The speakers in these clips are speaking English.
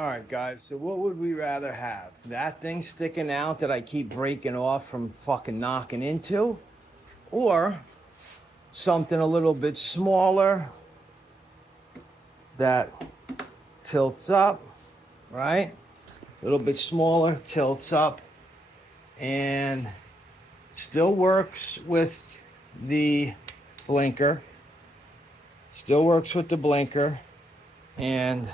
All right, guys, so what would we rather have? That thing sticking out that I keep breaking off from fucking knocking into? Or something a little bit smaller that tilts up, right? A little bit smaller, tilts up, and still works with the blinker. Still works with the blinker, and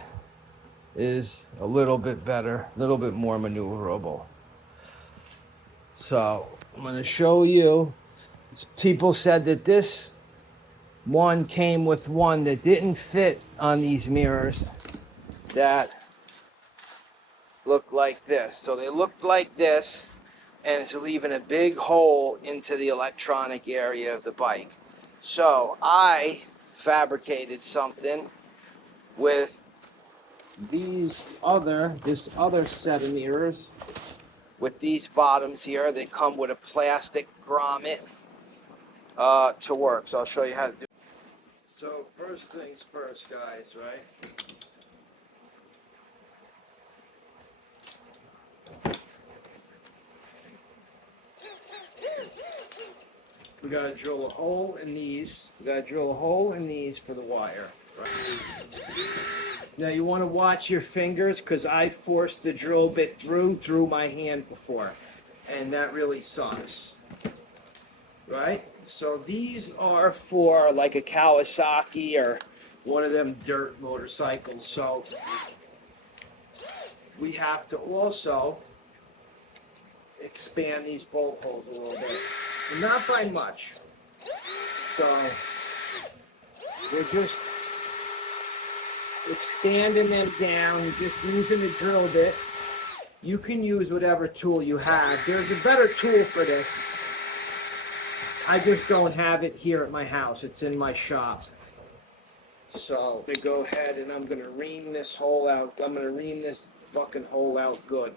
is a little bit better, a little bit more maneuverable. So I'm going to show you. People said that this one came with one that didn't fit on these mirrors that looked like this. So they looked like this, and it's leaving a big hole into the electronic area of the bike. So I fabricated something with this other set of mirrors with these bottoms here. They come with a plastic grommet to work. So I'll show you how to do it. So first things first, guys, right? We gotta drill a hole in these. We gotta drill a hole in these for the wire. Right? Now you want to watch your fingers because I forced the drill bit through my hand before, and that really sucks. Right? So these are for like a Kawasaki or one of them dirt motorcycles. So we have to also expand these bolt holes a little bit. Not by much. So we're just expanding them down. You're just using the drill bit. You can use whatever tool you have. There's a better tool for this. I just don't have it here at my house. It's in my shop. So I'm gonna go ahead and I'm gonna ream this hole out. I'm gonna ream this fucking hole out good.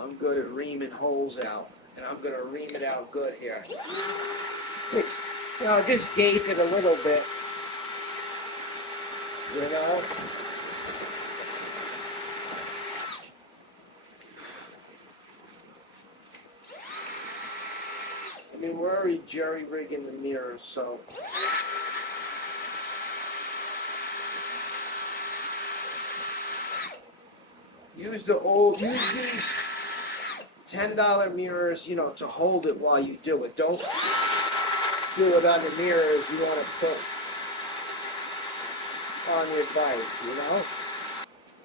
I'm good at reaming holes out. And I'm gonna ream it out good here. Just gape it a little bit. You know? I mean, we're already jerry-rigging the mirrors, so. Use these $10 mirrors, to hold it while you do it. Don't do it on the mirrors you want to put on your bike,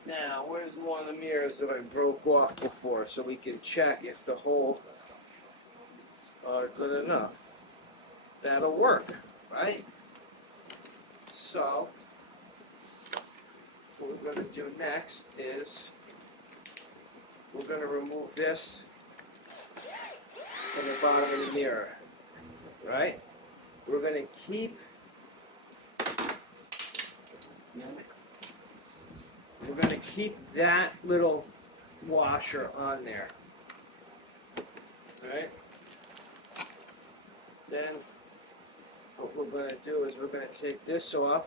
Now, where's one of the mirrors that I broke off before so we can check if the holes are good enough. That'll work, right? So, what we're going to do next is we're going to remove this from the bottom of the mirror, right? We're going to keep that little washer on there, right? Then what we're going to do is we're going to take this off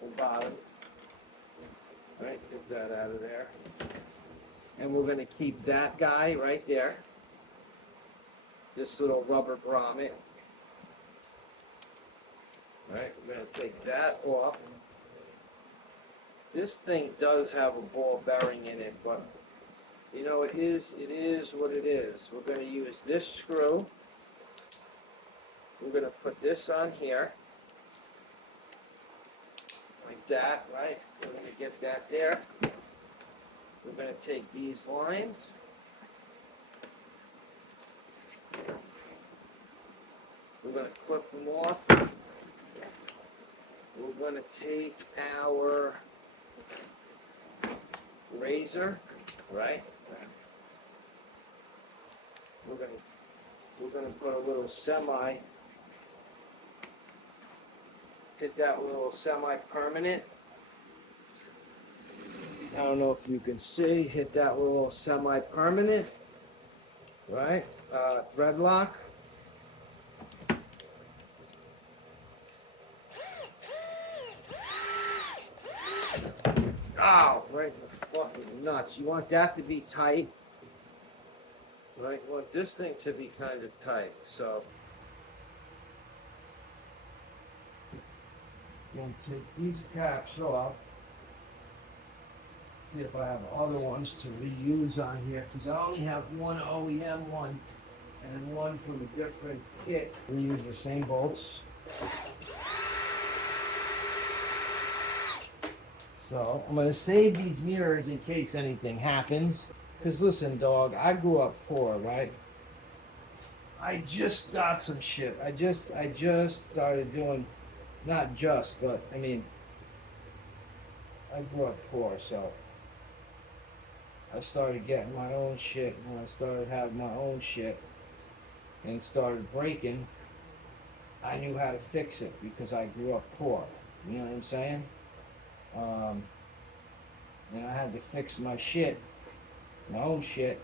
the bottom, right? Get that out of there. And we're going to keep that guy right there, this little rubber grommet. Right, we're going to take that off. This thing does have a ball bearing in it, but it is what it is. We're going to use this screw. We're going to put this on here, like that, right? We're going to get that there. We're going to take these lines. We're going to clip them off. We're going to take our razor, right? We're going to put a little hit that with a little semi-permanent. I don't know if you can see, hit that with a little semi-permanent, right? Thread lock. Oh, right in the fucking nuts. You want that to be tight. Right? You want this thing to be kind of tight. So I'm going to take these caps off. See if I have other ones to reuse on here, because I only have one OEM one and one from a different kit. Reuse the same bolts. So I'm gonna save these mirrors in case anything happens. Because listen, dog, I grew up poor, right? I just got some shit. I just started doing, not just, but I mean, I grew up poor, so I started getting my own shit, and I started having my own shit, and it started breaking. I knew how to fix it because I grew up poor. You know what I'm saying? And I had to fix my shit, my own shit,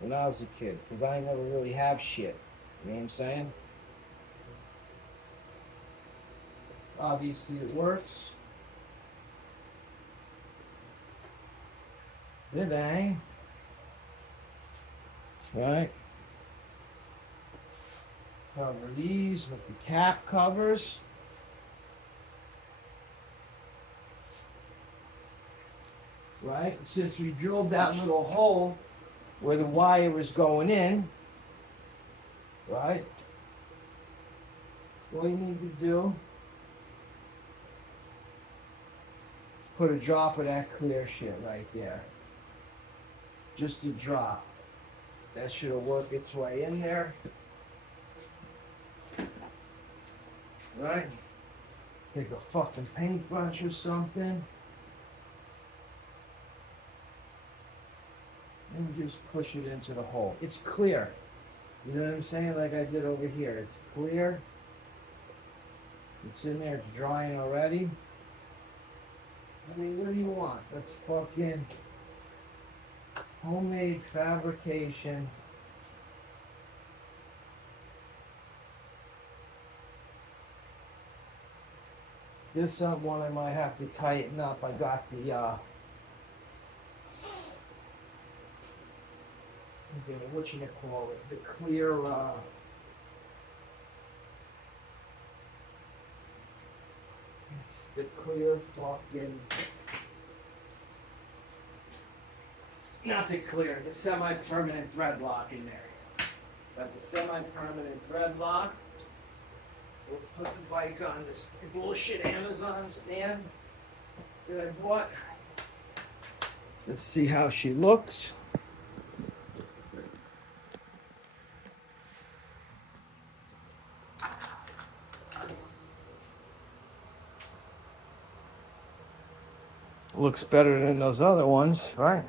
when I was a kid, because I never really have shit. You know what I'm saying? Obviously it works. Bang. Right. Cover these with the cap covers. Right? Since we drilled that little hole where the wire was going in, right? All you need to do is put a drop of that clear shit right there. Just a drop. That should have worked its way in there. Right? Take a fucking paintbrush or something. And just push it into the hole. It's clear. You know what I'm saying? Like I did over here. It's clear. It's in there. It's drying already. I mean, what do you want? That's fucking homemade fabrication. This one I might have to tighten up. I got the what you call it? The clear fucking, not the clear, the semi-permanent thread lock in there. Got the semi-permanent thread lock. So let's put the bike on this bullshit Amazon stand that I bought. Let's see how she looks. Looks better than those other ones, right?